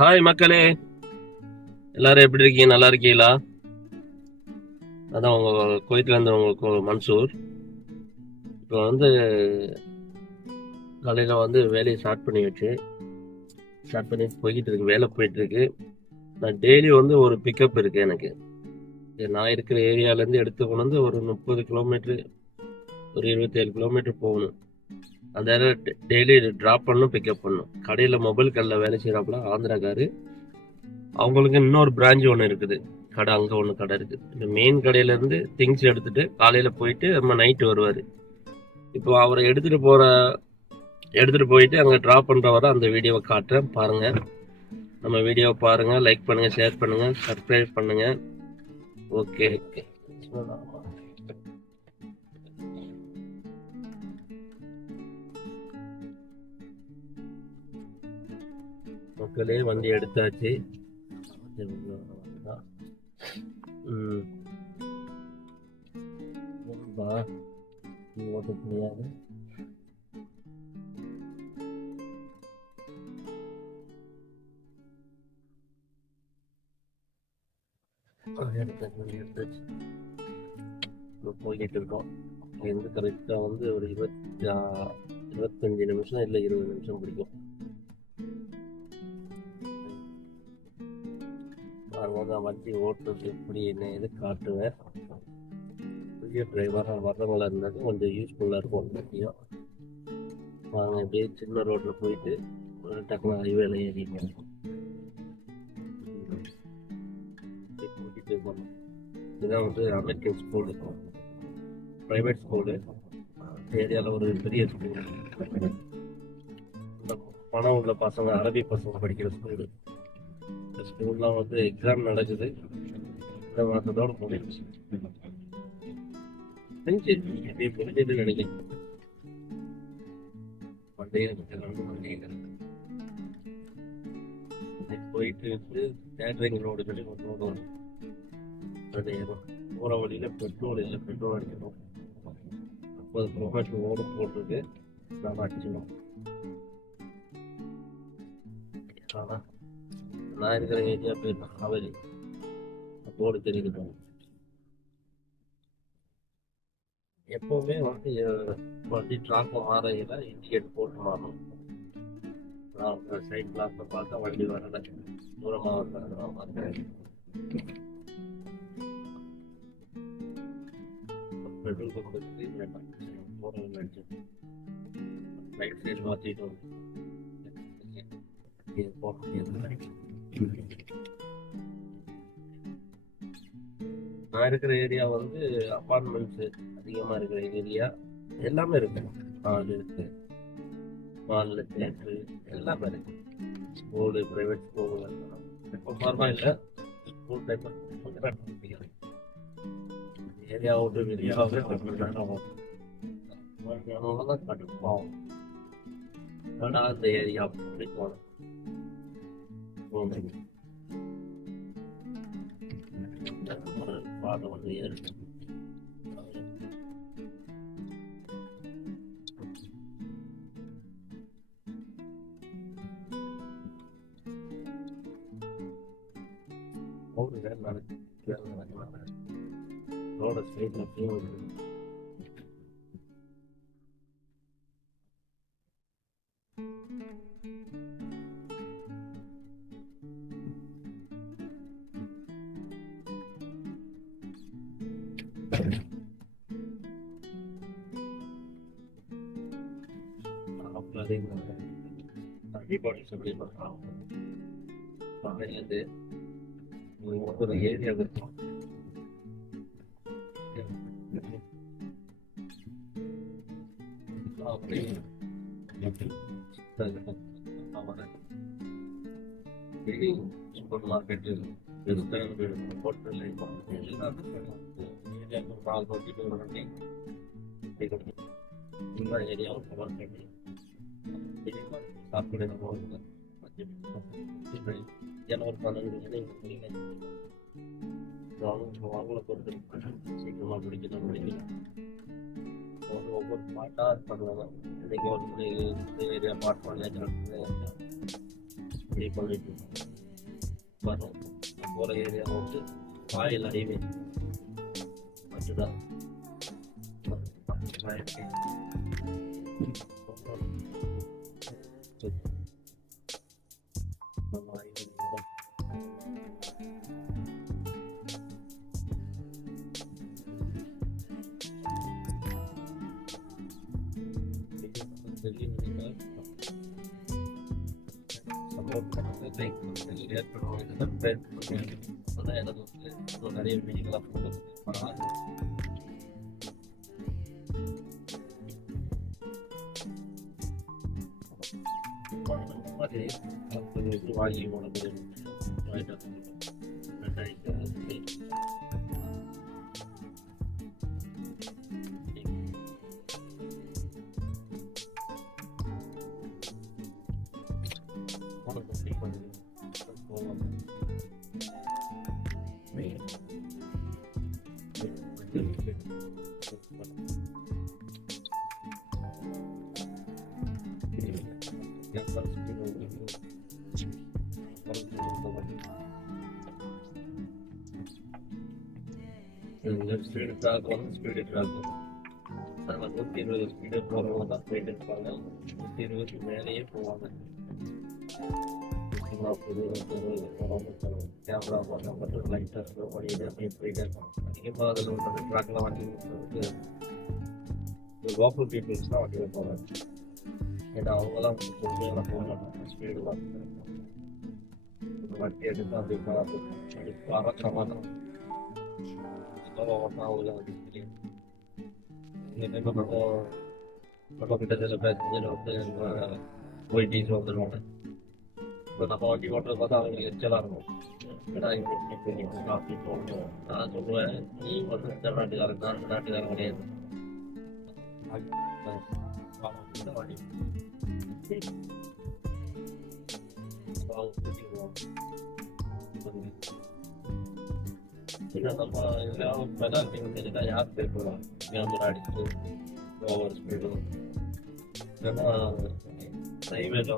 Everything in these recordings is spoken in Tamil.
ஹாய் மக்களே, எல்லாரும் எப்படி இருக்கீங்க? நல்லா இருக்கீங்களா? அதான் உங்க குவைத்துல இருந்து உங்களுக்கு மன்சூர். இப்போ வந்து காலையில வேலையை ஸ்டார்ட் பண்ணி போய்கிட்டு இருக்கு, வேலை போயிட்டு இருக்கு. நான் டெய்லி ஒரு பிக்கப் இருக்கு எனக்கு. நான் இருக்கிற ஏரியால இருந்து எடுத்து கொண்டு வந்து ஒரு 30 கிலோமீட்டர், ஒரு 27 கிலோமீட்டர் போகணும். அந்த டெய்லி டிராப் பண்ணணும், பிக்கப் பண்ணணும். கடையில மொபைல் கடையில் வேலை செய்யறாப்புல ஆந்திராக்காரு. அவங்களுக்கு இன்னொரு பிரான்ச் ஒன்று இருக்குது, கடை. அங்கே ஒன்று கடை இருக்கு. இந்த மெயின் கடையிலேருந்து திங்ஸ் எடுத்துட்டு காலையில் போயிட்டு நம்ம நைட்டு வருவார். இப்போ அவரை எடுத்துகிட்டு போயிட்டு அங்கே ட்ராப் பண்ணுற வர அந்த வீடியோவை காட்டுறேன், பாருங்கள். நம்ம வீடியோவை பாருங்கள், லைக் பண்ணுங்கள், ஷேர் பண்ணுங்கள், சப்ஸ்கிரைப் பண்ணுங்கள். Okay okay. மக்களே, வண்டி எடுத்தாச்சு. ஓட்ட முடியாது. போய்கிட்டு இருக்கோம். கரெக்டா ஒரு 25 நிமிஷம் இல்லை 20 நிமிஷம் பிடிக்கும். நான் வண்டி ஓட்டுறது எப்படி என்ன எது காட்டுவேன். புதிய டிரைவராக வர்றவங்களா இருந்தாலும் கொஞ்சம் யூஸ்ஃபுல்லாக இருக்கும் வண்டியும். வாங்க, அப்படியே சின்ன ரோட்டில் போயிட்டு டக்குனு ஹைவேல ஏறிங்க. போய்கிட்டு இருக்கோம். இதுதான் அமெரிக்கன் ஸ்கூலு, ப்ரைவேட் ஸ்கூலு. ஏரியாவில் ஒரு பெரிய ஸ்கூல். பணம் உள்ள பசங்க, அரபி பசங்க படிக்கிற ஸ்கூலு. இந்த ஸ்கூல்லாம் எக்ஸாம் நடக்குது. இந்த மாதத்தோட முடிஞ்சிச்சு. முடிஞ்சது நினைக்கிறேன். போயிட்டு தேட்டரிங் ரோடு சொல்லி ஒரு ரோடு வரும். அது போகிற வழியில பெட்ரோல் இல்லை, பெட்ரோல் அடிக்கணும். 30 கிலோமீட்டர் ஓடு போட்டிருக்கு, நாம் அடிச்சிடணும். ஆனால் நான் இருக்கிற ஏரியா பேர் காவேரி. போர்டு தெரியுது. எப்பவுமே வண்டி டிராப் மாறையில இண்டிகேட் போட்டு மாறணும். சைட் பிளாக்ல பார்த்தா வண்டி வரல, தூரமாக வரல. பெட்ரோல் பம்புக்கு ரைட் சைடு மாற்றிட்டு நான் இருக்கிற ஏரியா அப்பார்ட்மெண்ட்ஸ் அதிகமா இருக்கிற ஏரியா. எல்லாமே இருக்கு. மால் இருக்கு, மால்ல தேட்டரு எல்லாமே இருக்கு. School, private school. இப்போ பரவாயில்ல, ஸ்கூல் டைம் ஏரியா விட்டு வெளியாகவே கட்டுப்போம். ஆனால் அந்த ஏரியா பிடிக்கணும். பாதை ஏறு. ரோட சைட்ல ஒரு ஏரியா இருக்கும். சூப்பர் மார்க்கெட், ஹோட்டல், ஏரியாவும் கவர் பண்ணி சாப்பிட ஜனவரி 12 அவங்கள பொறுத்து சீக்கிரமா முடிக்கலாம். ஒவ்வொரு பாட்டா பண்ணுவாங்க. இன்னைக்கு ஏரியா பாட் பண்ண பண்ணிட்டு வரோம். போகிற ஏரியா வந்து ஆயில் ஹைவே மட்டும்தான். நிறைய மீனிங்லாம் வாங்கி உனக்கு ஸ்பீடு ட்ராக் வந்து ஸ்பீடு ட்ராக் நம்ம 120 ஸ்பீடு போகிறவங்க தான் போயிட்டு இருப்பாங்க. 120 மேலேயே போவாங்க. கேமரா போட்டு லைட்டாக ஓடிட்டு அப்படியே போயிட்டே இருப்பாங்க. அதிகமாக அதில் ஒரு ட்ராக்லாம் வண்டி லோக்கல் பீப்புள்ஸ்லாம் வண்டியில் போவாங்க. ஏன்னா அவங்க தான் பொறுமையாக போகலாம். ஸ்பீடு தான் வண்டி எடுத்து அப்படி பறக்கமாக தான் கிட்டத்தில் பேசஞ்சர் வந்து போயிட்டு வந்துடுவாங்க. இப்போ நம்ம வண்டி ஓட்டுறது பார்த்தா அவங்களுக்கு எச்சலாக இருக்கும். அப்படி போகணும் நான் சொல்லுவேன், நீ வந்து இந்த நாட்டுக்காரன் தான், இந்த நாட்டுக்காரன் கிடையாது. வண்டி நம்ம பெனால்ட்டி வந்துச்சுன்னா யார் பேர் போடுவாங்க? கேமரா அடிச்சு ஓவர் ஸ்பீடு ஏன்னா ஹைவேல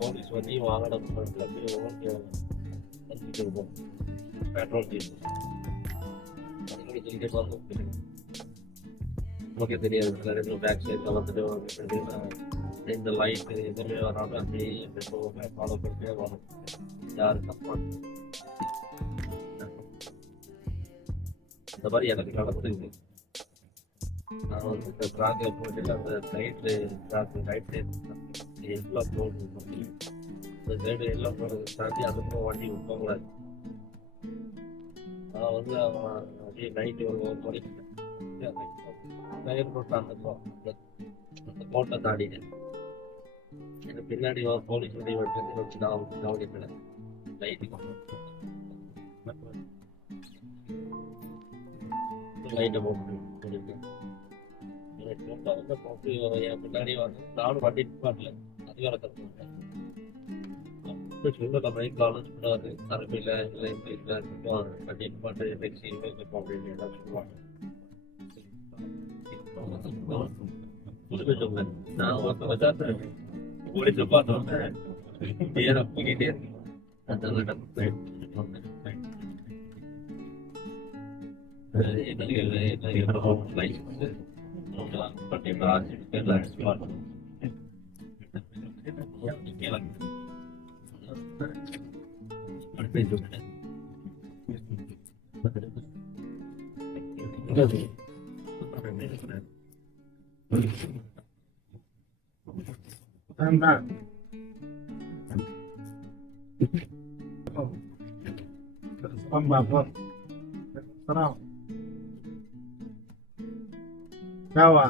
போலீஸ் வந்து வாகனம் ஓட்டி வந்துட்டு இருப்போம். பெட்ரோல் டீசல் அதுக்கு சொல்லிட்டு பார்த்து நமக்கு தெரியாது. பேக் சைடில் வந்துட்டு இந்த லைட்டு எதுவுமே வராமல் அப்படியே எப்பவுமே ஃபாலோ பண்ணிட்டே வரும். யாரும் தப்பா இந்த மாதிரி எனக்கு நடந்துருக்கு. நான் வந்து இந்த ட்ராக்ல போட்டு அந்த சைட்ல ரைட் சைடு எல்லாம் போடணும். இந்த சைடு எல்லாம் போடுறது தாண்டி அதுக்கும் வண்டி விட்டோங்களாது. நான் வந்து அவன் அப்படியே நைட்டு ஒரு மணிக்கு டயர் போட்டான் அந்த கோட்டை தாண்டிட்டேன். எனக்கு பின்னாடி போலீஸ் வண்டி வச்சு நான் கவனிப்பேன். லைட்டை போட்டு போட்டு என் பின்னாடி வந்து நானும் வண்டி நிப்பாட்டில் அதிகார கற்றுக்கிட்டேன். சொல்ல பைக் காலேஜ் கூடாது அரபியில் இல்லை இங்கிலீஷில் இருக்கட்டும் வண்டி நிப்பாட்டு டெக்ஸி இருப்போம் அப்படின்னு எல்லாம் சொல்லுவாங்க. நான் ஒருத்த வச்சா போலீஸை பார்த்தோன்னே நேராக போய்கிட்டே இருக்கேன். Dawa.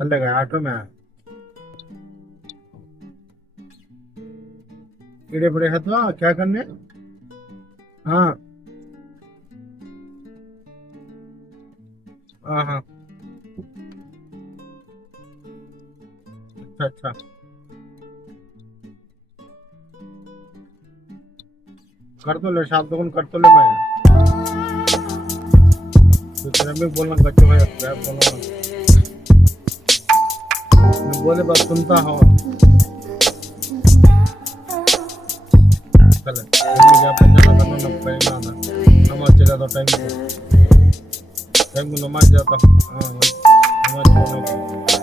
चलेगा ऑटो में कीड़े पड़े हैं तो क्या करने? हाँ हाँ हाँ अच्छा कर तो ले शाम तक कर तो ले मैं तो तेरा भी बोलना कच्चे भाई क्या बोलूँगा मैं बोले बात सुनता हूँ चले क्या पंजाब करना ना पड़ेगा ना नमाज चला तो टाइम को नमाज जाता हाँ नमाज